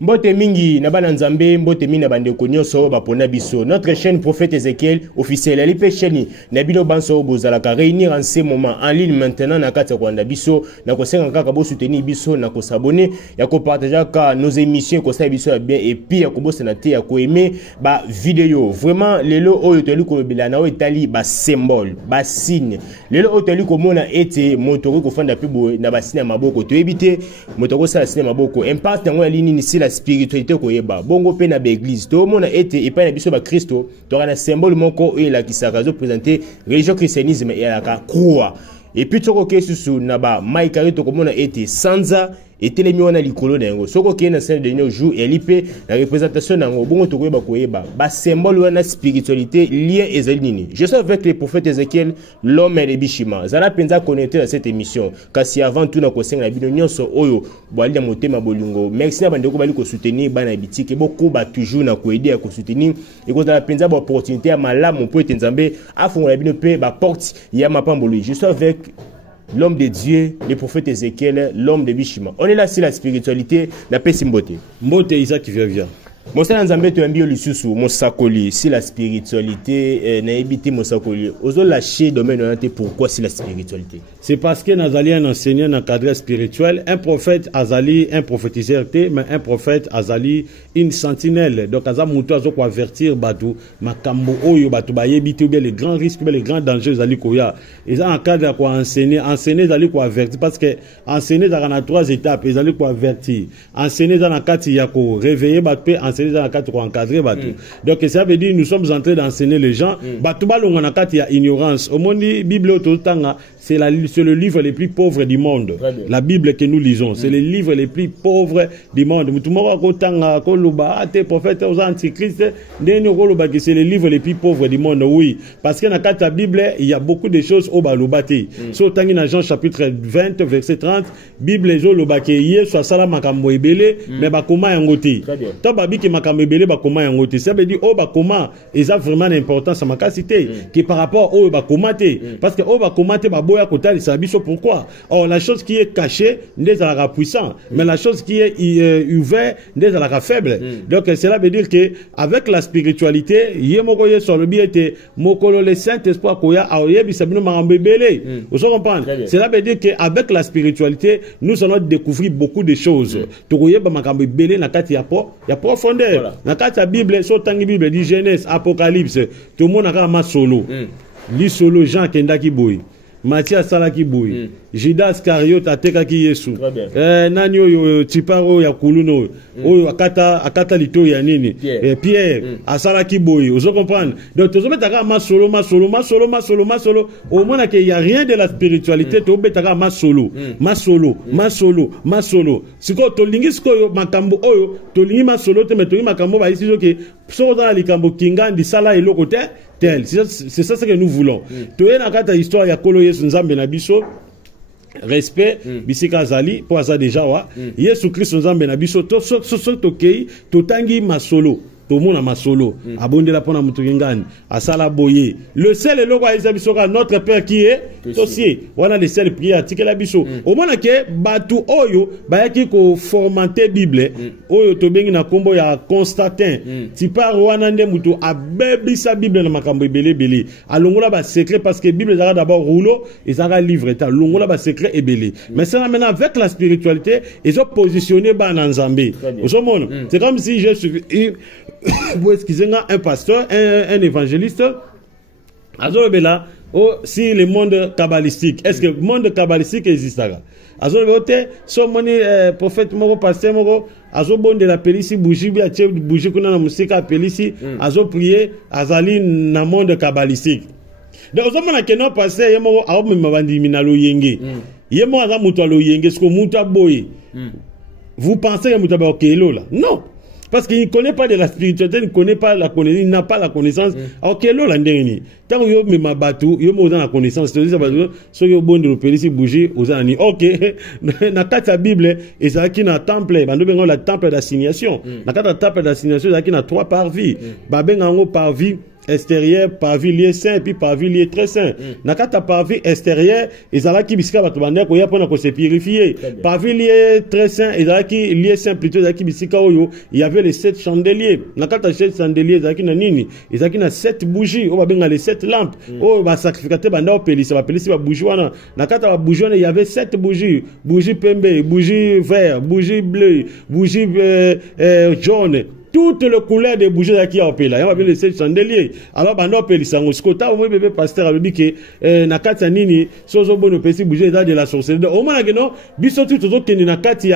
Mbote mingi na bana nzambe, mbote mingi na bandeko nyonso bapona biso. Notre chaîne Prophète Ezekiel officielle alipe chaîne na bino banso bozalaka réunir en ce moment en ligne maintenant na kati kwa biso na kosenga kaka bo soutenir biso na ko s'abonner ya ko partager ka nos émissions ko sa biso bien et puis ya ko bossa na te ya ko aimer ba vidéo. Vraiment lelo oyo toli ko bila na o etali ba symbole, ba signe. Lelo oyo toli ko mona ete motoro ko fanda pe bo na ba signe maboko to ebite motoro sa signe maboko. Impact ngo ya ligne ni la spiritualité koyeba bongo pe na l'église to mona ete epa na biso ba Kristo to na symbole moko e la kisaka zo présenter religion christianisme et la croix et puis toko ke susu na ba maikari to komona ete sanza etelemi wana likolo na yango soko ke na scène de nos jours et lipe la représentation na ngo bongo to koyeba ba symbole wana spiritualité lien ezali nini. Je suis avec le prophète Ezekiel l'homme et bishima zala penza connecté à cette émission kasi avant tout na kosenga na bino nyonso oyo boali na motema bolungo merci na bandeko bali ko soutenir bana bitike beaucoup ba toujours na ko aider à ko soutenir et ko la penza ba opportunité ya malamu po etenzambe afongola bino pe ba porte ya mapamboli. Je suis avec l'homme de Dieu, le prophète Ezekiel, l'homme de Bishima. On est là sur la spiritualité, la paix Mbote. Mbote Isaac qui vient. Mon saint Nzambe to ambio lisusu mon sakoli si la spiritualité na ebité mon sakoli ozo lâcher domaine orienté pourquoi si la spiritualité c'est parce que Nazali un enseignant dans cadre spirituel, un prophète Azali un prophétiseur mais un prophète Azali une sentinelle donc aza muto azo ko avertir batu makambo oyo batu ba yebité ou bien les grands risques bien les grands dangers Azali koya et en cadre ko enseigner Azali ko avertir parce que enseigner dans na 3 étapes Azali ko avertir enseigner dans kati ya ko réveiller batu enseigner dans la carte pour encadrer bateau. Donc ça veut dire nous sommes en train d'enseigner les gens bateau balonga na carte ya ignorance au monde Bible ototanga c'est le livre le plus pauvre du monde. La Bible que nous lisons c'est le livre le plus pauvre du monde. Mutumoko kotanga ko luba ate prophète aux antichrist ndeni ko luba que c'est le livre le plus pauvre du monde. Oui parce que na carte la Bible il y a beaucoup de choses au balobate. So tangi na Jean chapitre 20 verset 30 Bible zo luba que Yesu asala makambo ebele mais bakoma yangote. To babi que makambo ebele bakoma yangote. Ça veut dire oh bakoma eza vraiment importance à makasité que par rapport au bakoma te parce que oh bakoma te babo pourquoi? Or, la chose qui est cachée n'est pas puissant, mais la chose qui est ouverte n'est pas faible. Donc, cela veut dire que avec la spiritualité, yemokoye sur le biete mokolo le Saint-Esprit koya aoyebi sabino marambebele. Vous comprenez? Cela veut dire que avec la spiritualité, nous allons découvrir beaucoup de choses. Tokoyeba makambebele na kati ya profondeur. Na kati ya Bible, so tangi Bible dit Genèse, Apocalypse, tout le monde a ma solo. Li solo Jean kendaki boy. Matthias Salaki Boui, Judas Iscariote atekaki Yesu. Nani oyo tiparo ya kuluno oyo akata lito ya nini Pierre asalaki Boui. Vous comprenez? Donc tu metaka ma solo au moins qu'il y a rien de la spiritualité tu betaka ma solo. Siko to lingi siko makambo oyo to lingi ma solo te meto makambo ba isi que so dans likambo kingandi sala eloko te tel. C'est ça ce que nous voulons. Tu es dans la histoire ya kolo Yesu nzambe na biso respect bisika zali po aza déjà wa Yesu Christ nzambe na biso to tokei to tangi masolo to mona masolo abondela pona mutungengani asala boye le seul eloko aisa bisoka notre père qui est dossier wana le seul prière tikela biso au mona ke batu oyo bayaki ko formanter Bible oyo to bengi na kombo ya Constantin tipar wana nde mutu abebisa Bible na makambo ebele alongola ba secret parce que Bible ezaka d'abord rouleau ezaka livre ta longola ba secret ebele mais ça maintenant avec la spiritualité ils ont positionné ba na nzambe osomona c'est comme si je suis vous excusez un pasteur, un évangéliste, azobela si le monde kabbalistique, est-ce que le monde kabbalistique existe là? Azobela so moni prophète moko pasteur moko azobonde la pelisi bougie bi atie bougie kuna na musika pelisi azo prier azali na monde kabbalistique. Donc ozomona que non pasteur yemo aomema bandimi na loyenge. Yemo aza muto loyenge sko muto boye. Vous pensez que muto ba okelo là? Non. Parce qu'il ne connaît pas de la spiritualité, il ne connaît pas la connaissance, il n'a pas la connaissance. Alors, quel est l'endéni? Tant que vous avez ma bateau, vous avez la connaissance. Si vous avez bon de l'opérer, bouger, vous avez dit, ok, dans la Bible, et ça qui n'a temple, le temple d'assignation. Dans le temple d'assignation, il y a 3 parvis. Babengango parvis, extérieur, parvis lié saint, et puis parvis lié très saint. Nakata parvis extérieur, ezalaki bisika bato bande koya pona ko se purifier. Parvis lié très saint, ezalaki lié saint plutôt ezalaki bisika oyo, il y avait les 7 chandeliers. Nakata 7 chandeliers ezalaki na nini? Ezalaki na 7 bougies, o babenga les 7 lampes. O ba sacrificateur banda o pelisa, ba pelisi ba bougie wana. Nakata ba bougie wana, il y avait 7 bougies, bougie pembe, bougie vert, bougie bleu, bougie jaune. Toutes les couleurs des bougies qui a opéré là, il y a les 7 chandeliers. Alors, bando pelisango, skota au moins bébé pasteur a dit que nakati nini sozo bono pesi bougie de la sorcellerie. Au moins non, biso tout autres qui nakati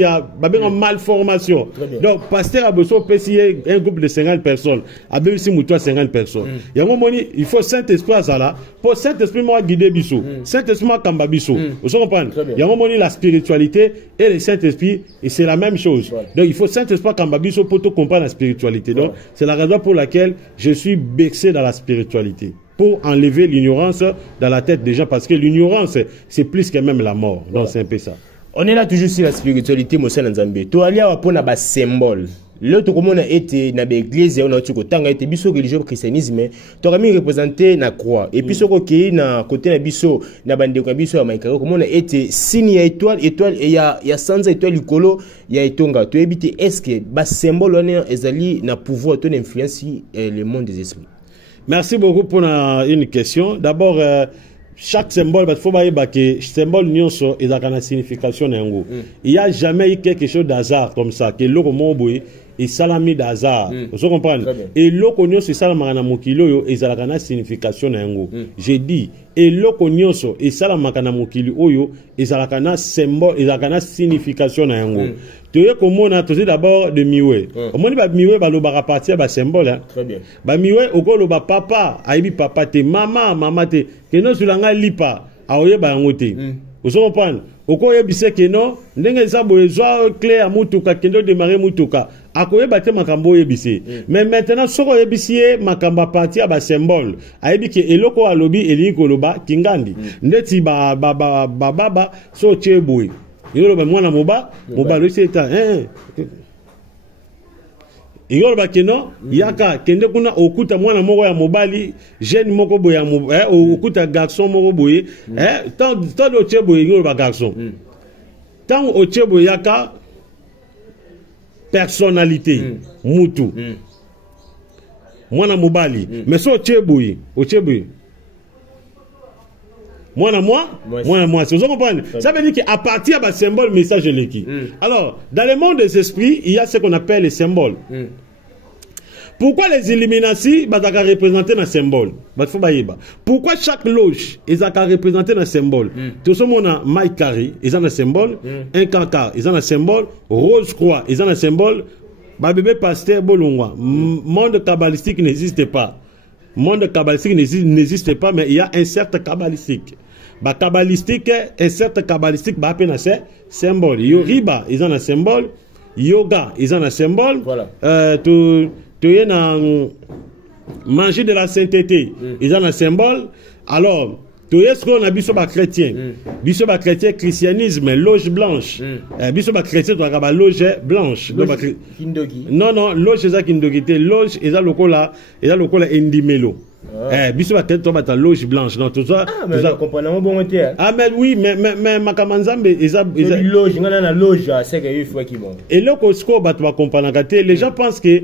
ya babenga malformation. Donc pasteur a besoin pesi un groupe de 50 personnes, a besoin si muto 50 personnes. Il y a un moment il faut Saint-Esprit à là, pour Saint-Esprit moi guider biso, Saint-Esprit moi kamba biso. Vous comprenez? Il y a un moment la spiritualité et le Saint-Esprit et c'est la même chose. Donc il faut Saint-Esprit kamba biso pour tout comprendre la spiritualité. Donc c'est la raison pour laquelle je suis vexé dans la spiritualité, pour enlever l'ignorance dans la tête des gens, parce que l'ignorance c'est plus que même la mort. Donc c'est un peu ça. On est là toujours sur la spiritualité, Moussa Nzambe. Tu as là pour na symbole. Le tout comme on a été dans l'église, on a tout tanga été biso religieux christianisme, tu as mis représenté na croix. Et puis ce qui na côté na biso na bande ko biso ya maikaro, comme on a été signe étoile et il y a sans étoile likolo, il y a etonga. Tu éviter est-ce que ba symbole on est ezali na pouvoir ton influence le monde des esprits. Merci beaucoup pour une question. D'abord chaque symbole, il faut voir que symbole nyonso est une signification n'ango. Il n'y a jamais eu quelque chose d'hasard comme ça que l'eau boy et salami d'hasard. Vous comprenez? Et l'eau nyonso salamana mokilo yo et une signification n'ango. J'ai dit et l'eau nyonso et salamana mokilo oyo et une symbole et une signification n'ango. Tu es comme on a tout d'abord de miwe. Au moins ba miwe ba lo ba partir ba symbole. Très bien. Ba miwe oko lo ba papa, aibi papa te mama te. Que non sur la lipa, a oye ba ngote. Vous comprenez? Oko yebise que non, ndenge za boezwa clé à mutuka kendo démarrer mutuka. Akoye bate makambo yebise. Mais maintenant soko yebisie makamba partir ba symbole. Aibi ke eloko alobi eliko loba kingandi. Ndeti baba so cheboy. Yolo ba mwana moba lo seta Yolo keno yaka kende kuna okuta mwana moko ya mobali jeune moko boya okuta garçon moko boye tant do chebo yolo ba garçon tant o chebo yaka personnalité mutu mwana mobali mais so chebo moi, c'est vous comprenez? Ça veut dire qu'à partir de symbole, message de l'équipe. Alors, dans le monde des esprits, il y a ce qu'on appelle les symboles. Pourquoi les Illuminati sont représentés dans les symboles? Pourquoi chaque loge est représentée dans les symboles? Tout ce monde a Mike Carey, ils ont un symbole, un Kanka, ils ont un symbole, Rose Croix, ils ont un symbole, bébé pasteur Bolongwa. Monde kabbalistique n'existe pas. Monde kabbalistique n'existe pas, mais il y a un certain kabbalistique. Ba kabbalistique, un certain kabbalistique, ba appelle un symbole. Yoriba, ils ont un symbole. Yoga, ils ont un symbole. Voilà. Tu es dans manger de la sainteté, ils ont un symbole. Alors, tu es ce qu'on a biso ba chrétien. Biso ba chrétien, christianisme, loge blanche. Biso ba chrétien, tu as loge blanche. Non, loge c'est ça kindogi. Loge, ils ont le cola indimelo. Biso ba chrétien, tu as loge blanche. Non, tout ça. Ah, mais je comprends bon côté. Ah, mais oui, mais makamanzambe, ils ont loge, on a la loge, c'est qu'il faut qu'ils vont. Et là, tu vas comprendre. Les gens pensent que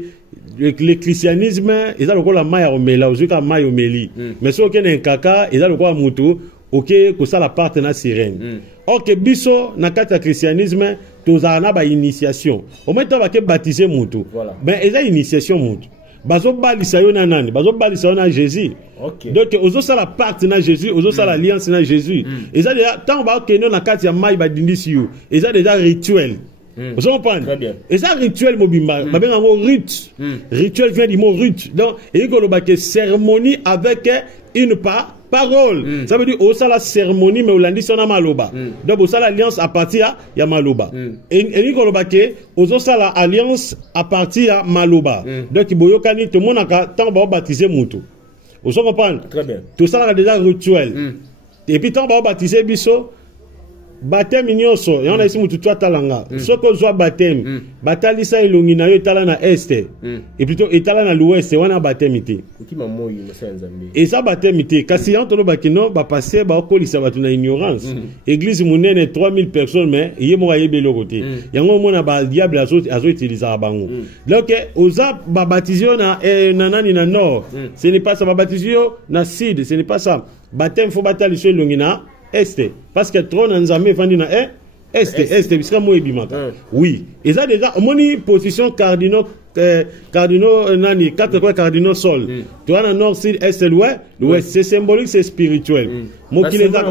le christianisme, ils ont le cola maïa omela, aux yeux maïa omeli. Mais si on a un caca, ils ont le cola moutou, ok, que ça la part na sirène. Ok, biso, na kata christianisme, tous ana ba initiation. Au moins, tu vas baptiser moutou. Ben, ils ont initiation moutou. Bazo balisa yo na nani, bazo balisa yo na Jésus. Donc, ozo ça la part na Jésus, ozo ça l'alliance na Jésus. Ils ont déjà, tant ba que non na kata ya maïa ba dindisi yo, ils ont déjà rituel. Vous comprenez? Très bien. Et ça, rituel mobimba. Bah, bien, en mot rite. Rituel vient du mot rite. Donc, il y a une cérémonie avec une parole. Ça veut dire, au ça la cérémonie, mais au lundi, c'est un maloba. Donc, au ça l'alliance à partir de ya maloba. Et il y a au ça l'alliance à partir de maloba. Donc, il y a tout le monde a tant de baptiser moutou. Vous comprenez? Très bien. Tout ça, là, déjà rituel. Et puis, tant de baptiser biso. baptême nyonso ya on a ici mutu toi talanga soko zo baptême batali sa elongi na yo etala na est et plutôt etala na l'ouest wana baptême té et ça baptême té kasi on tolo bakino ba passer ba kolisa batu na ignorance église munene 3000 personnes mais yemo ba yebelo côté yango mona ba diable azo utiliser bango donc oza ba baptisé na nani na nord ce n'est pas ça ba baptisé na sud ce n'est pas ça baptême faut batali so elongi na est parce que trop na nzambe fandi na est bisika mo ebimaka oui et ça déjà moni position cardinaux nani quatre quoi cardinaux sol tu as na nord sud est l'ouest c'est symbolique c'est spirituel mokile za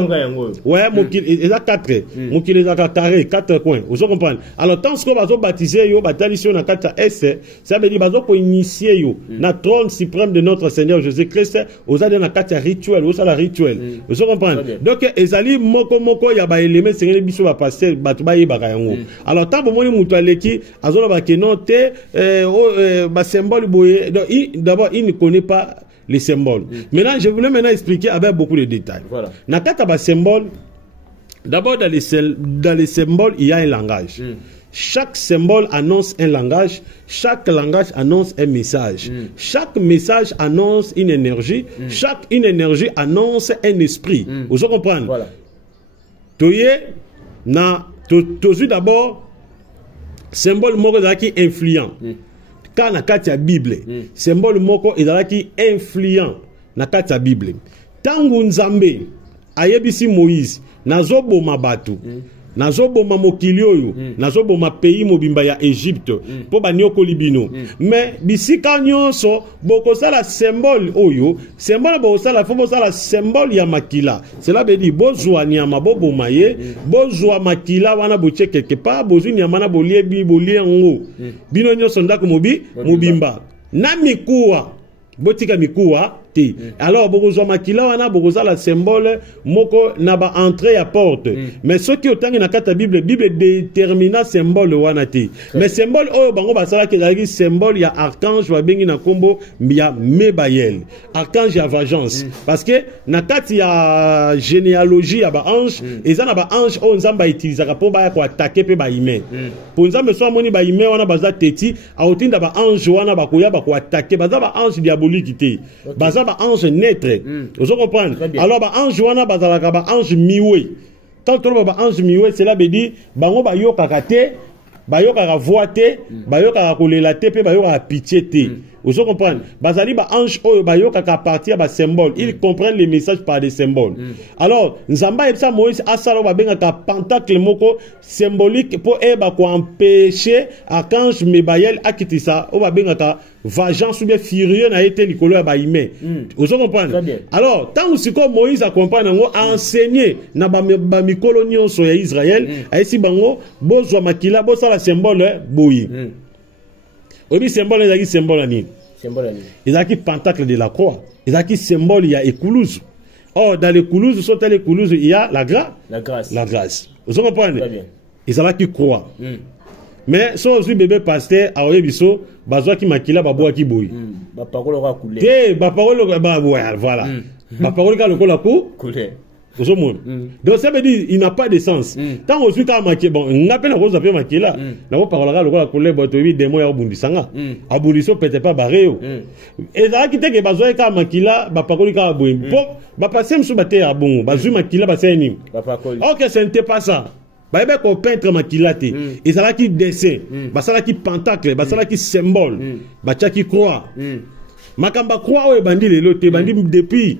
ouais mokile eza 4 mokile za carré 4 coins vous comprenez alors tant que bazo baptiser yo batali sur na 4 est ça veut dire bazo ko initier yo na trône suprême de notre Seigneur Jésus-Christ aux ade na 4 rituel au sala rituel vous comprenez donc ezali moko ya ba élément sengeli biso ba passer batu ba yebaka yango alors tant bomoni mutu aleki azola ba kenote ba symbole boye donc d'abord il ne connaît pas les symboles. Maintenant, je voulais expliquer avec beaucoup de détails. Voilà. Symbole, d'abord dans les symboles, il y a un langage. Chaque symbole annonce un langage, chaque langage annonce un message. Chaque message annonce une énergie, chaque énergie annonce un esprit. Vous comprenez? Voilà. Tozu d'abord symbole moko qui influent. Quand na kati ya Bible symbole moko ezalaki influent na kati ya Bible tangu nzambe ayebisi Moïse nazoboma batu nazoboma mokili oyo nazoboma pays mobimba ya Égypte po baniokoli bino mais bisika nyonso bokosala symbole oyo symbole bokosala fo bosala symbole ya makila cela veut dire bozwa nyama boboma ye bozwa makila wana botie quelque part bozwi nyama na boliebi boliango bino nyonso ndako mobimba na mikuwa botika mikuwa te alors bokozwa makila wana bokozala symbole moko na ba entrée ya porte mais ce qui otangi na kata Bible détermina symbole wana te mais symbole oyo bango basala ke ezalaki symbole ya archange babengi na kombo ya Mebayel archange ya vengeance parce que na kati ya généalogie ya ba ange eza na ba ange oyo nzamba utilisaka po baya ko attaquer pe ba humain po nzambe so amoni ba humain wana baza teti aotinda ba ange wana bakoya ba ko attaquer baza ba ange diabolique te baza ba ange naître vous comprenez alors ba ange wana bazalaka ba ange miwe quand on ba ange miwe cela veut dire bango ba yokaka te ba yokaka voix te ba yokaka kolela te pe ba yokaka pitié te vous comprenez bazali ba ange oyo ba yokaka partir ba symbole ils comprennent les messages par des symboles alors nzamba epsa Moïse asalo ba bengaka pentacle moko symbolique pour eba ko empêcher archange Mebayel akitisa o ba bengaka vengeance ou bien furieux na été likolo ya ba humain vous comprenez alors tant usiko Moïse accompagne ngo enseigner na ba mikolo nyonso ya Israël aisi bango bozwa makila bosala symbole boyi obi symbole ezaki symbole ni ezaki pentacle de la croix ezaki symbole ya écoulouse or dans les coulouses sont les coulouses il y a la grâce vous comprenez ezalaki croix mais so aussi bébé pasteur a oyebiso bazwa ki makila babwa ki boyi ba parole ka couler te ba parole ba voilà ba parole ka lokola couler donc ça veut dire il n'a pas de sens tant aussi quand maké bon n'appelle rose appelle makila na ba parole ka lokola couler boto bi demo ya bundisanga abuliso peut-être pas barré et ça qui te que bazwa ka makila ba parole ka boyi pop ba passer msu ba te ya bongo bazwi makila ba seni ba parole OK ce n'était pas ça baebe ko peintre makilate ezalaki dessin basalaki pentacle basalaki symbole batiaki croix makamba croix oyo bandi lelo te bandi depuis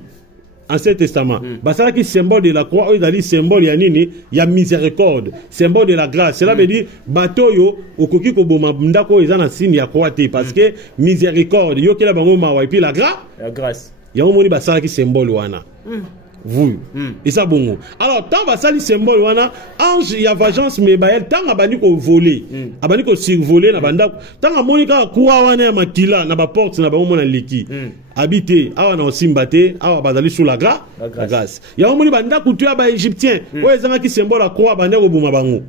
Ancien Testament basalaki symbole de la croix oyo ezali symbole ya nini ya miséricorde symbole de la grâce cela veut dire bato yo okoki ko boma ndako eza na signe ya croix te parce que miséricorde yokela bango mawa et puis la grâce yango moni basalaki symbole wana vous et ça bon alors tant va ça le symbole wana ange ya vengeance Mebayel tant abandi ko voler abandi ko survoler na banda tant amonika croix wana ya makila na ba porte na ba mona leki habité awa na osimbate awa bazali sous la grâce ya omoni banda kutu ya ba égyptien oyo ezanga ki symbole croix banda ko buma bango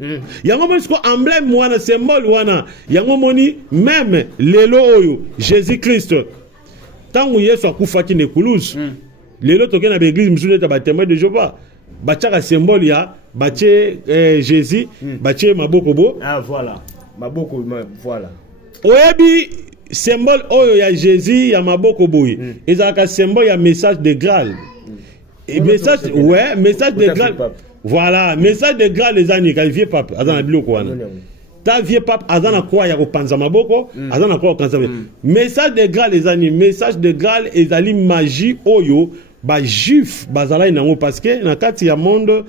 yango moni ko emblème wana symbole wana yango moni même lelo oyo Jésus Christ tangu Yesu akufaki ne kuluzu lelo toke na l'église musulmane ta témoin de Jéhovah bachaka symbole ya batie Jésus batie maboko bo. Ah voilà. Maboko voilà. Oyebi symbole oyo ya Jésus ya maboko boy. Ezaka symbole ya message de Graal. Et message message de Graal. Voilà, message de Graal les années vieux pape azana biloko wana. Ta vieux pape azana kwa ya kopanza maboko, azana kwa kopanza. Message de Graal les années, message de Graal ezali magie oyo ba juif bazala inango parce que na kati ya monde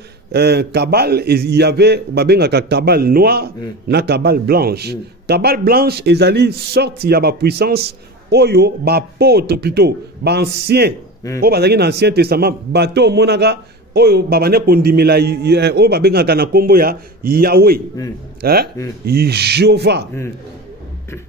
cabale il y avait babengaka cabale noire na cabale blanche. Cabale blanche ezali sorte ya ba puissance oyo ba apôtre plutôt ba ancien o bazaki na ancien testament bato monaka oyo babane kondimela o babengaka na kombo ya Yahweh Jéhovah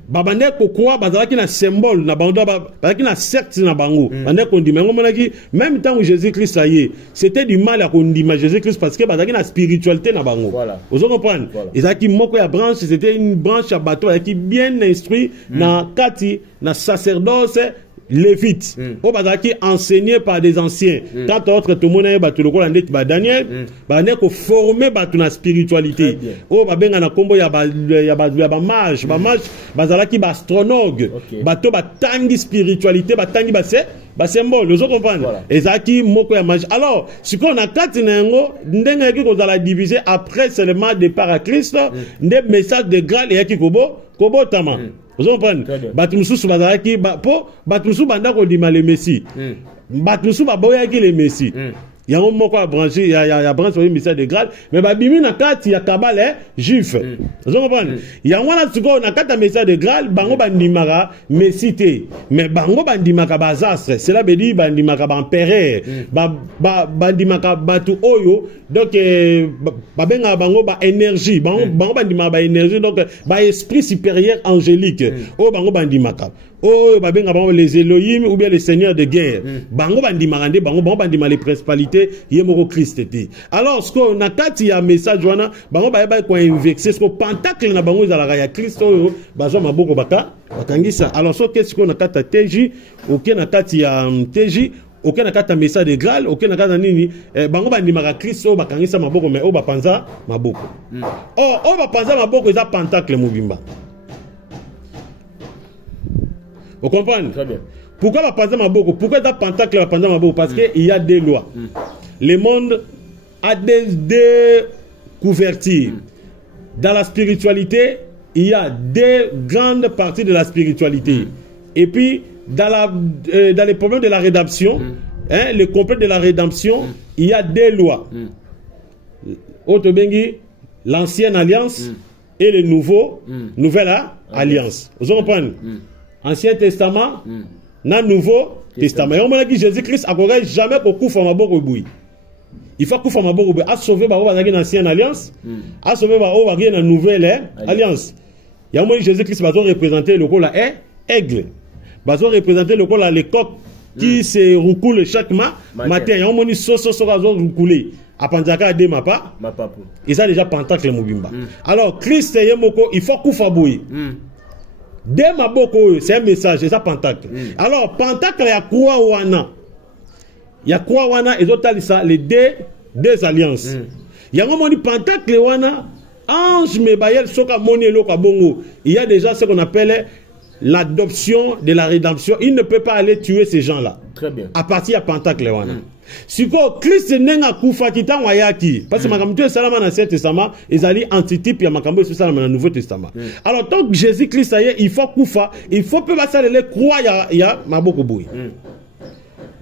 babane kokwa bazalaki na symbole na bando bazalaki na secte na bango bande kondima ngo monaki même temps où Jésus-Christ aye c'était du mal à kondima Jésus-Christ parce que bazalaki na spiritualité na bango vous comprenez ezaki moko ya branche c'était une branche à bateau qui bien instruit na kati na sacerdoce Lévite, au bazaki enseigné par des anciens. Quand autre tout le monde batu le kola ndeti ba Daniel, ba ne ko former batu na spiritualité. O ba benga na kombo ya ba mage, bazalaki ba astronogue, bato ba tangi spiritualité, ba tangi ba symbole, vous comprenez? Ezaki moko ya magie. Alors, ce qu'on a kati nango, ndenga yaki ko la diviser après seulement départ à Christ, des messages de Graal et yaki kobo tama. Vous comprenez? Batumusu bazalaki po batumusu banda ko dima le Messie. Batumusu baboyaki le Messie. Yango moko a branché ya branche au message de Graal mais babimi na kati ya kabale juif. Vous comprenez? Yango na tsuko na kati ya message de Graal bango bandimaka Messie te mais bango bandimaka bazastre cela veut dire bandimaka ba empereur bandimaka batu oyo donc babenga bango ba énergie bango bandimaka ba énergie donc ba esprit supérieur angélique o bango bandimaka oh babenga bango les Elohim ou bien les seigneurs de guerre bango bandimaka nde bango bandima les principalités yemoko Christ te alors ce qu'on a kati ya message wana bango ba ko invexer ce que pentacle na bango ezalaka ya Christ oyo bazo maboko bakangisa alors so qu'est-ce qu'on a kati TJ aucun na kati ya TJ aucun na kati message de Graal aucun na kati nini bango bandimaka Christ oyo bakangisa maboko mais oyo bapanza maboko oyo bapanza maboko eza pentacle mobimba. Vous comprenez? Très bien. Pourquoi la panza maboko? Pourquoi la pentacle la panza maboko? Parce qu'il y a des lois. Le monde a des couvertures. Dans la spiritualité, il y a des grandes parties de la spiritualité. Et puis, dans les problèmes de la rédemption, le complet de la rédemption, il y a des lois. Autre bengi, l'ancienne alliance et le nouvelle alliance. Vous comprenez? Ancien Testament, na Nouveau Testament. Et on m'a dit Jésus-Christ a jamais beaucoup fait maboko boui. Il faut koufa maboko boui. A sauvé ba oba dans ancienne alliance, a sauvé ba oba dans nouvelle alliance. Et on m'a dit Jésus-Christ va représenter le rôle aigle. Va représenter le rôle les coqs qui se roucoulent chaque matin. Et on m'a dit so va roucouler. A panzaka de mapa. Et ça déjà pentacle mobimba. Alors Christ yemoko il faut koufa boui. Dès ma boko, c'est un message, c'est ça pentacle. Alors, pentacle, il y a quoi wana? Il y a quoi wana? Et d'autres, les deux alliances. Il y a un moment pentacle wana, ange me bayel soka moni loka bongo. Il y a déjà ce qu'on appelle l'adoption de la rédemption. Il ne peut pas aller tuer ces gens-là. Très bien. À partir de pentacle wana. Si Christ nenga kufa kita wayaki parce que makambo salama dans l'Ancien Testament ils allaient antitype ya makambo salama dans le Nouveau Testament. Alors tant que Jésus-Christ aye il faut kufa, il faut peut pas les croire ya maboko boy.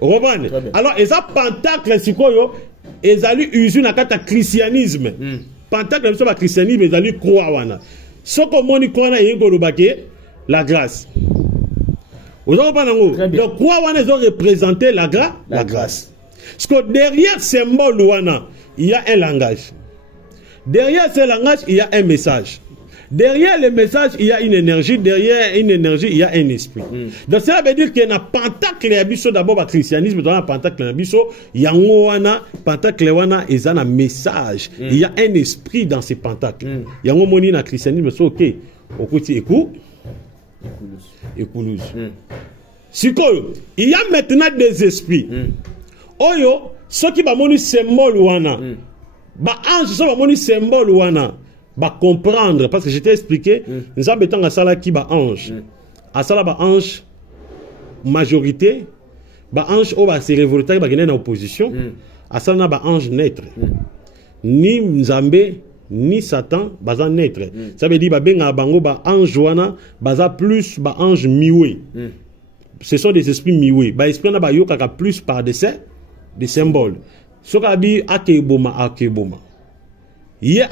Vous comprenez? Alors eza pentacle sikoyo ezali usine na kata christianisme. Pentacle so ba christianisme ezali croire wana. Soko moni kona yengo lobake la grâce. Vous comprenez? Donc croire wana ils ont représenté la grâce. Parce que derrière ce symbole wana, il y a un langage. Derrière ce langage, il y a un message. Derrière le message, il y a une énergie. Derrière une énergie, il y a un esprit. Donc ça veut dire qu'il y a un pentacle et abisso d'abord le christianisme, dans un pentacle et abisso, il y a un pentacle wana et un message. Il y a un esprit dans ces pentacles. Il y a un moni dans le christianisme, c'est ok. Au côté écoute. Il y a maintenant des esprits. Oyo, ceux qui va moni symbole wana. ba ange so ba moni symbole wana ba comprendre parce que je t'ai expliqué nzambe tanga sala ki ba ange asala ba ange majorité ba ange o ba se révolter ba gene na opposition asala na ba ange naître ni nzambe ni Satan baza naître ça veut dire ba benga bango ba ange wana baza plus ba ange miwe ce sont des esprits miwe ba esprit na ba yokaka plus par des symboles soka bi akeboma Hier,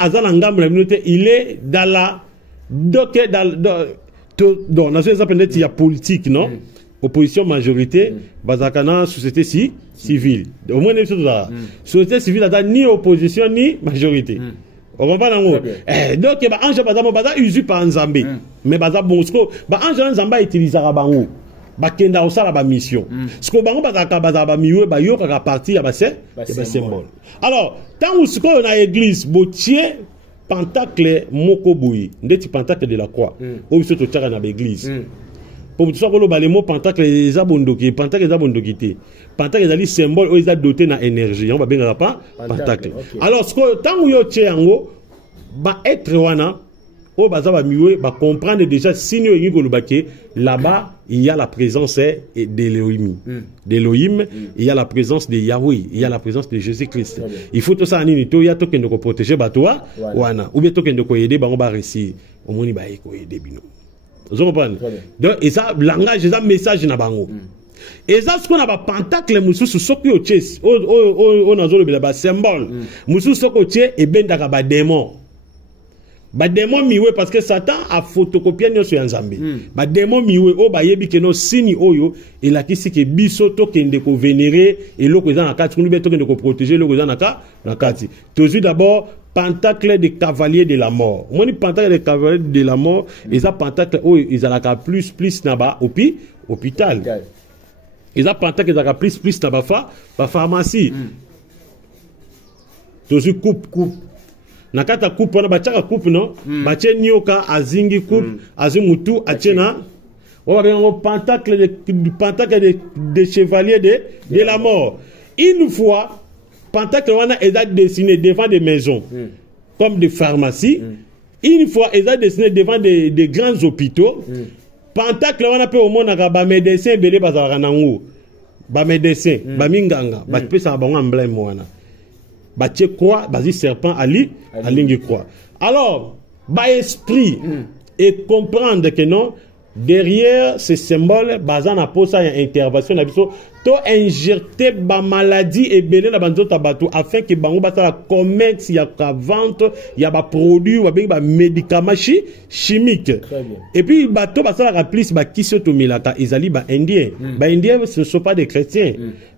il est dans la. Donc, dans la il y a politique, non? Opposition majorité, Bazakana, société civile. Au moins, société civile, ni opposition, ni majorité. On comprend donc, Ange Baza usu par Nzambe. Mais Baza Bonsko, Ange Nzamba utilisera Bango. Bakenda osala ba mission. Ce que bango bazaka bazaba miwe ba yo kaka parti ya ba symbole. Alors, tant où ce qu'on a église botier pentacle moko boyi, ndeti pentacle de la croix. O biso to tchaka na ba église. Pour tout ça ko lo ba le mot pentacle les abondoki, pentacle les abondokité. Pentacle ezali symbole o eza doté na énergie. On va benga pas pentacle. Alors, ce que tant où yo tche yango ba être wana o bazaba miwe ba comprendre déjà signe yengi ko lobake là-bas il y a la présence d'Elohim. D'Elohim, il y a la présence de Yahweh, il y a la présence de Jésus-Christ. Il faut tout ça en unité, il y a tout qui nous protéger batoa wana ou bien tout qui nous aider ba on va réussir. Au moins il va aider bino. Vous comprenez? Donc et ça langage, ça message na bango. Et ça ce qu'on a ba pentacle mususu soki o chess o nazolo ba symbole. Mususu soko che e bendaka ba démon. Ba démon miwe parce que Satan a photocopié nyoso ya Nzambe. Ba démon miwe o ba yebi ke no sini oyo et la kisi ke biso to kende ko vénérer et loko eza na kati kunu be to kende ko protéger loko eza na kati. Toujours d'abord pentacle de cavalier de la mort. Moni pentacle de cavalier de la mort et ça pentacle o ezalaka plus na ba hôpital. Et ça pentacle ezalaka plus na ba pharmacie. Toujours coupe nakata coupe wana bachaka coupe non bache nyoka azingi coupe azimutu achena on va un pentacle de chevalier de la mort. Une fois pentacle wana est dessiné devant des maisons comme des pharmacies. Une fois est dessiné devant des grands hôpitaux. Pentacle wana pe au monde ba médecin belé bazala nango ba médecin ba minganga ba pesa ba emblème wana batie croix, basi serpent alingi croix. Alors, ba esprit et comprendre que non, derrière ce symbole, bazan a posé une intervention to injecter ba maladie et belé na banzo tabatu afin que bango basa la commerce ya ka vente ya ba produit ou ba médicaments chimiques. Et puis bato basa la plus ba kisoto milata izali ba indien. Ba indien ce ne sont pas des chrétiens.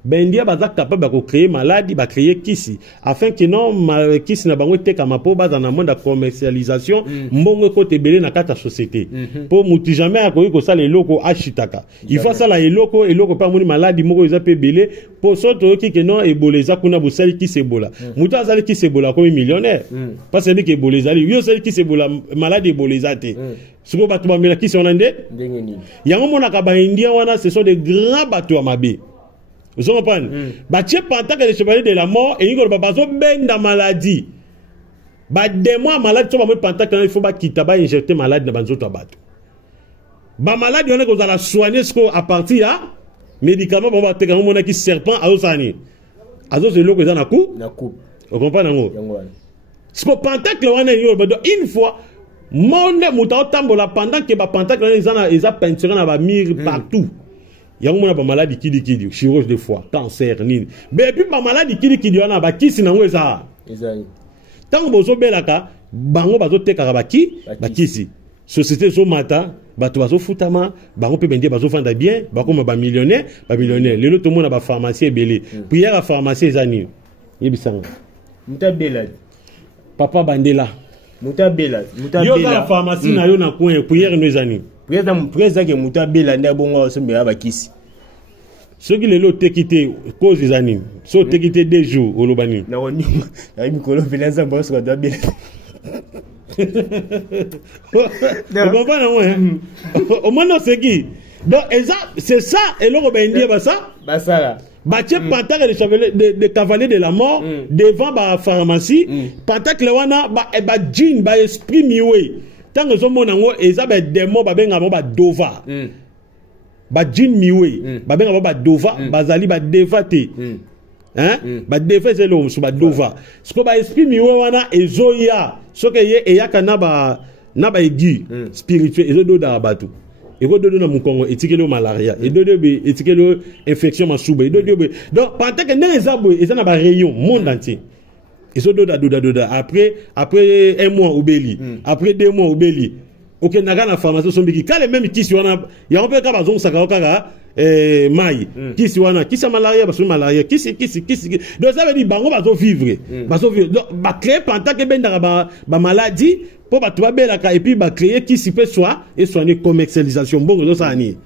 Ba indien baza capable de créer maladie, ba créer kisi afin que non kisi na bango te kama po baza na monde de commercialisation mbongo ko te belé na kata société. Pour muti jamais akoyi ko sala eloko ashitaka. Il faut sala eloko pa moni maladie moko eza pe belé pour soto ki ke non eboleza kuna bosali ki sebola. Muta azali ki sebola comme millionnaire. Parce que ke bolezali yo sali ki sebola maladie eboleza te. Siko bato ba mela ki se onande ndengeni. Yango mona ka ba indien wana ce sont des grands bateaux à mabe. Vous comprenez? Batie pentacle de chevalier de la mort et ngolo babazo benda maladie. Ba démon malade so ba mo pentacle il faut ba kita ba injecter malade na banzoto bato. Ba malade on est ko za soigner ce à partir à médicament ba ba teka mo na ki serpent azosani. Azos eloko eza na coupe. Vous comprenez ngo? Ce ko pentacle wana ngolo ba une fois monde muta tambola pendant que ba pentacle eza peinture na ba mire partout. Il y a un maladie qui chirurgie de foie, cancer, nini. Mais puis ma maladie qui wana ba kisi nango eza. Tant bozo belaka bango bazo teka ba kisi. Société zo mata, bato bazo futama, bango pe bende bazo vendre bien, bako ma ba millionnaire. Lelo to mona ba pharmacie belé. Puis ya la pharmacie ezani. Yebisanga. Mutabela. Papa Bandela. Mutabela. Yo la pharmacie na yo na coin, prière no ezani. Président que mutabela nda bongo sombe abakisi. Ce qui lelo tekité cause des animes. So tekité 2 jours au lobani. Na woni na mikolo velanza boss ko dabela. On comprend non au moins c'est qui. Donc c'est ça et le robendi basa. Basala. batie pentacle de cavalier de la mort devant ba pharmacie pentacle wana ba djinn ba esprit miwe tango zo mona ngo eza ba démon ba benga ba dova ba djinn miwe ba benga ba dova bazali ba devate hein ba devese lo so ba dova sko ba esprit miwe wana ezoya soke ye eyaka na ba egi spirituel ezodo da batu ezodo na mukongo etikelo malaria ezodo be etikelo infection masuba ezodo be donc pendant que na ezabo ezana ba rayon monde entier ezodo da après un mois obeli après 2 mois obeli OK naga na pharmacie sombiki kale même kisi wana ya on peut ka bazong saka kaka mai kisi wana kisi malaria baso malaria kisi donc ça veut dire bango bazo vivre donc ba créer pendant que benda ba maladie pour ba tuba bela ka et puis ba créer kisi peut soit et soigner commercialisation bongo zo ça ni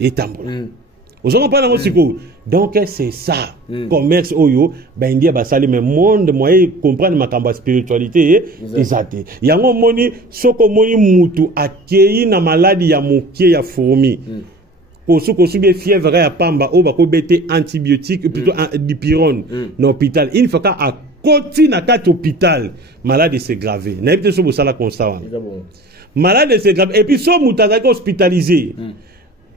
et tambola vous en parlez aussi donc c'est ça commerce oyo ba india ba sali mais monde moyen comprendre makambo spiritualité ezate yango moni soko moni mutu akei na maladie ya mokie ya fourmi kosu bien fièvre ya pamba o ba ko bete antibiotique plutôt dipyrone na hôpital une fois à côté na kat hôpital malade c'est grave na ebite so bosala constat malade c'est grave et puis so mutaza ko hospitalisé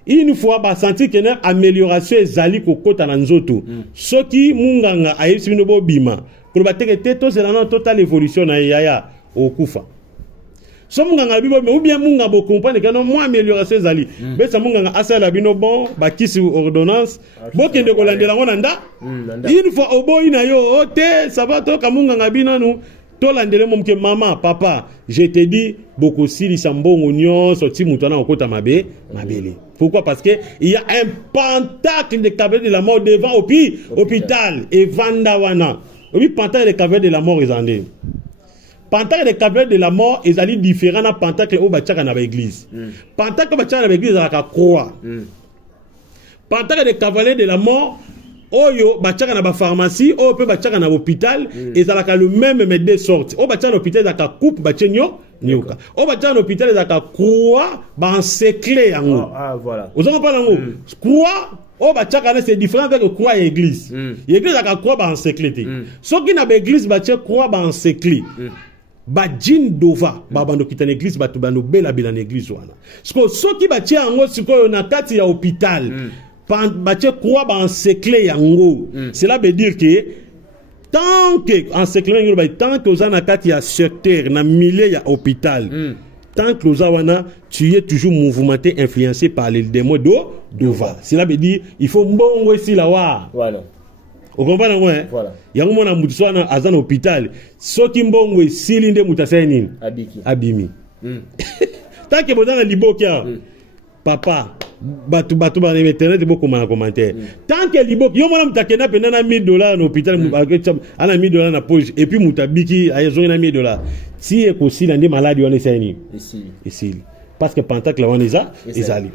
une fois ba sentir que na amélioration ezali ko kota na nzoto soki munganga ayesi bino bo bima ko ba teke to c'est la totale évolution na yaya okufa so munganga bibo mais ou bien munga bo comprendre que non moi amélioration ezali mais ça munganga asala bino bon ba kisi ordonnance bo kende ko landela ngona nda une fois obo ina yo te ça va to ka munganga bino nu to landele momke maman papa je te dis beaucoup si sambongo nyonso ti mutu na okota mabele pourquoi parce que il y a un pentacle de cavalier de la mort devant hôpital et vandawana oui pentacle de cavalier de la mort ezande pentacle de cavalier de la mort ezali différent na pentacle o bachaka na ba église pentacle bachaka na ba église la croix pentacle de cavalier de la mort oyo bachaka na ba pharmacie o pe bachaka na hôpital ezalaka le même mais deux sortes o bachaka na hôpital za ka coupe bachenyo nyoka o bachaka na hôpital za ka croix ba encercler yango voilà vous en parlez yango croix o bachaka na c'est différent avec croix et église église za ka croix ba encercler te soki na ba église bachaka croix ba encercler ba djinn dova ba bando kitana église ba to bando bela na église wana soki bachaka yango sikoyo na kati ya hôpital bache croix ba encercler yango cela veut dire que tant que encercler yango tant que ozana kati ya secteur na milieu ya hôpital tant que ozana tu es toujours mouvementé influencé par les démons d'ova cela veut dire il faut mbongo ici là wa voilà vous comprenez moi voilà yango mona mutu swana azana hôpital soki mbongo esili nde mutasaya nini abimi tant que bozana libokia papa batu ba internet beaucoup na commentaire tant que libo yo mona mutakena pena na $1000 na hôpital ana $1000 na poche et puis mutabiki ayezonga na $1000 si ekosila ndi maladi wana esani ici parce que pentacle wana ezali